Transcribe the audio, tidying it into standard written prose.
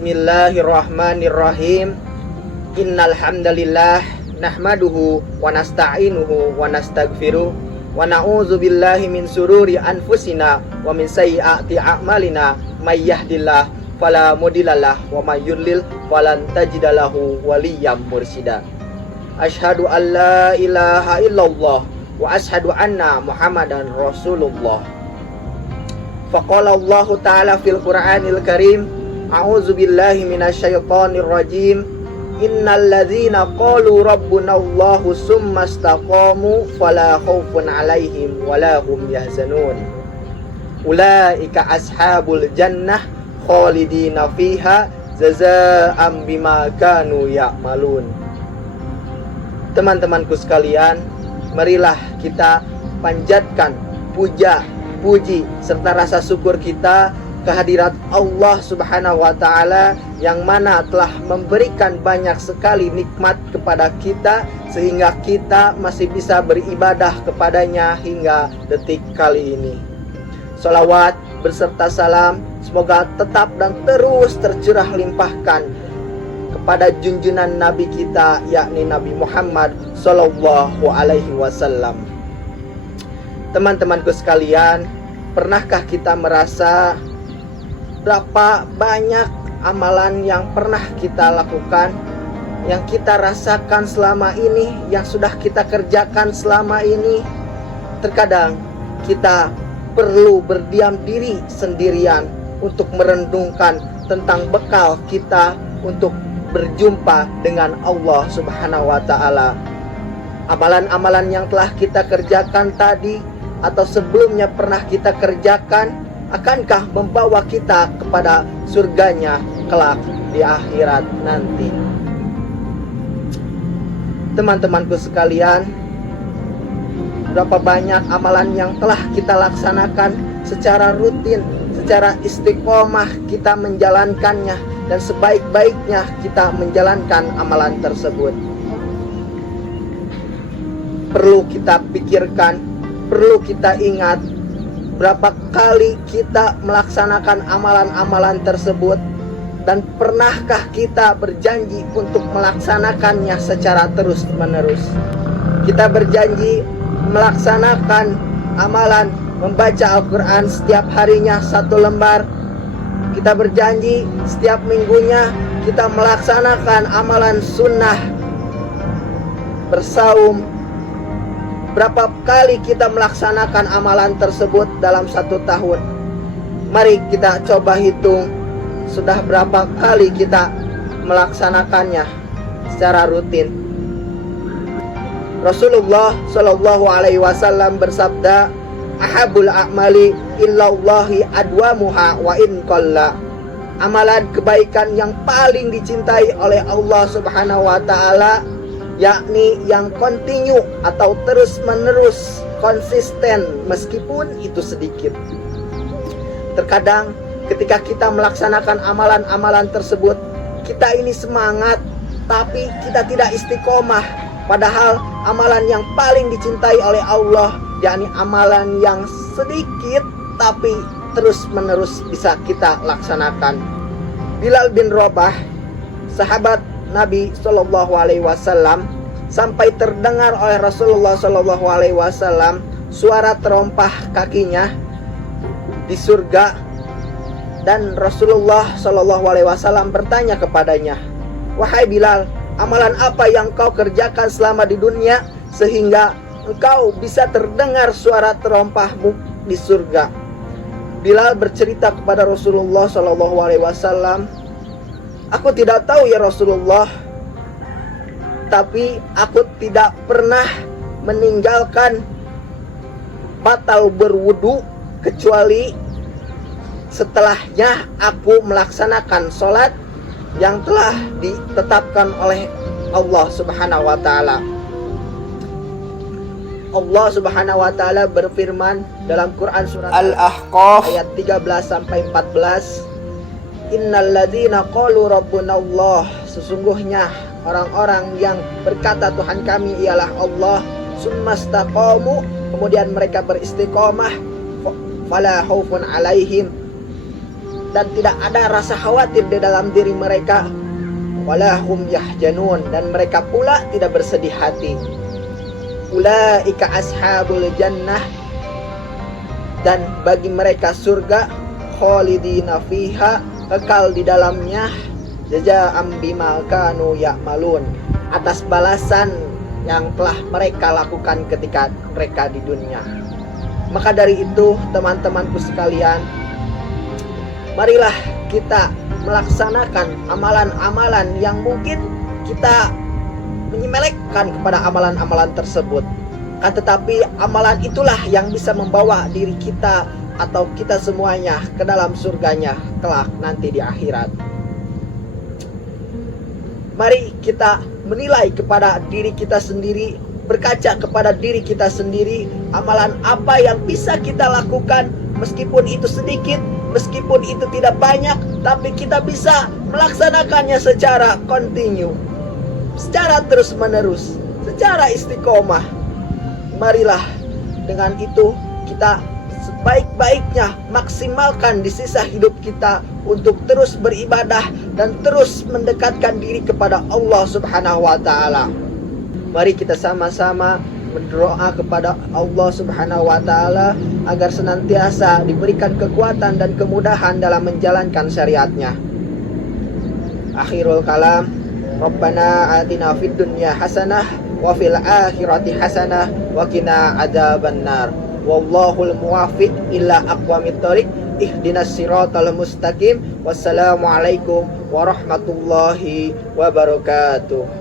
Bismillahirrahmanirrahim. Innal hamdalillah nahmaduhu wa nasta'inuhu wa nastaghfiruh wa na'udzu billahi min sururi anfusina wa min sayyiati a'malina may yahdihillahu fala mudhillalah wa may yudlil falan tajida lahu waliyyan mursyida. Asyhadu an la ilaha illallah wa asyhadu anna Muhammadan Rasulullah. Faqala Allah Ta'ala fil Qur'anil Karim, a'udzu billahi minasyaitonir rajim. Innal ladzina qalu rabbuna Allahu tsumma istaqamu fala khaufun 'alaihim wala hum yahzanun. Ulaika ashabul jannah khalidina fiha jazaa'an bima kanu ya'malun. Teman-temanku sekalian, marilah kita panjatkan puja, puji serta rasa syukur kita kehadirat Allah Subhanahu wa Ta'ala yang mana telah memberikan banyak sekali nikmat kepada kita sehingga kita masih bisa beribadah kepadanya hingga detik kali ini. Sholawat beserta salam semoga tetap dan terus tercurah limpahkan kepada junjungan Nabi kita, yakni Nabi Muhammad Sallallahu Alaihi Wasallam. Teman-temanku sekalian, pernahkah kita merasa berapa banyak amalan yang pernah kita lakukan, yang kita rasakan selama ini, yang sudah kita kerjakan selama ini? Terkadang kita perlu berdiam diri sendirian untuk merenungkan tentang bekal kita untuk berjumpa dengan Allah Subhanahu wa Ta'ala. Amalan-amalan yang telah kita kerjakan tadi atau sebelumnya pernah kita kerjakan, akankah membawa kita kepada surganya kelak di akhirat nanti? Teman-temanku sekalian, berapa banyak amalan yang telah kita laksanakan secara rutin, secara istiqomah kita menjalankannya, dan sebaik-baiknya kita menjalankan amalan tersebut. Perlu kita pikirkan, perlu kita ingat, berapa kali kita melaksanakan amalan-amalan tersebut, dan pernahkah kita berjanji untuk melaksanakannya secara terus-menerus? Kita berjanji melaksanakan amalan membaca Al-Quran setiap harinya 1 lembar. Kita berjanji setiap minggunya kita melaksanakan amalan sunnah bersaum. Berapa kali kita melaksanakan amalan tersebut dalam 1 tahun? Mari kita coba hitung, sudah berapa kali kita melaksanakannya secara rutin. Rasulullah Shallallahu Alaihi Wasallam bersabda, ahabul a'mali illallahi adwamuha wa in qalla. Amalan kebaikan yang paling dicintai oleh Allah Subhanahu wa Ta'ala, yakni yang continue atau terus menerus, konsisten meskipun itu sedikit. Terkadang ketika kita melaksanakan amalan-amalan tersebut, kita ini semangat tapi kita tidak istiqomah. Padahal amalan yang paling dicintai oleh Allah, yakni amalan yang sedikit tapi terus menerus bisa kita laksanakan. Bilal bin Rabah, sahabat Nabi Shallallahu Alaihi Wasallam, sampai terdengar oleh Rasulullah Shallallahu Alaihi Wasallam suara terompah kakinya di surga, dan Rasulullah Shallallahu Alaihi Wasallam bertanya kepadanya, wahai Bilal, amalan apa yang kau kerjakan selama di dunia sehingga engkau bisa terdengar suara terompahmu di surga? Bilal bercerita kepada Rasulullah Shallallahu Alaihi Wasallam, aku tidak tahu ya Rasulullah, tapi aku tidak pernah meninggalkan batal berwudu kecuali setelahnya aku melaksanakan sholat yang telah ditetapkan oleh Allah Subhanahu wa Ta'ala. Allah Subhanahu wa Ta'ala berfirman dalam Quran surat Al-Ahqaf ayat 13-14, innal ladzina qalu rabbuna Allah, sesungguhnya orang-orang yang berkata Tuhan kami ialah Allah, dan tidak ada rasa khawatir di dalam diri mereka. Walahum yahjanun, dan mereka pula tidak bersedih hati. Ulaika ashabul jannah, dan bagi mereka surga, khalidina fiha, kekal di dalamnya, jazaa'an bima kanu ya'malun, atas balasan yang telah mereka lakukan ketika mereka di dunia. Maka dari itu, teman-temanku sekalian, marilah kita melaksanakan amalan-amalan yang mungkin kita menyepelekan kepada amalan-amalan tersebut. Tetapi amalan itulah yang bisa membawa diri kita atau kita semuanya ke dalam surganya kelak nanti di akhirat. Mari kita menilai kepada diri kita sendiri, berkaca kepada diri kita sendiri, amalan apa yang bisa kita lakukan, meskipun itu sedikit, meskipun itu tidak banyak, tapi kita bisa melaksanakannya secara kontinu, secara terus menerus, secara istiqomah. Marilah dengan itu kita sebaik-baiknya maksimalkan di sisa hidup kita untuk terus beribadah dan terus mendekatkan diri kepada Allah Subhanahu wa taala. Mari kita sama-sama berdoa kepada Allah Subhanahu wa taala agar senantiasa diberikan kekuatan dan kemudahan dalam menjalankan syariatnya. Akhirul kalam, Rabbana atina fid dunya hasanah wa fil akhirati hasanah wa qina adzabannar. Wallahul muwaffiq ila aqwamit thoriq. Ihdinas siratal mustaqim. Wassalamualaikum warahmatullahi wabarakatuh.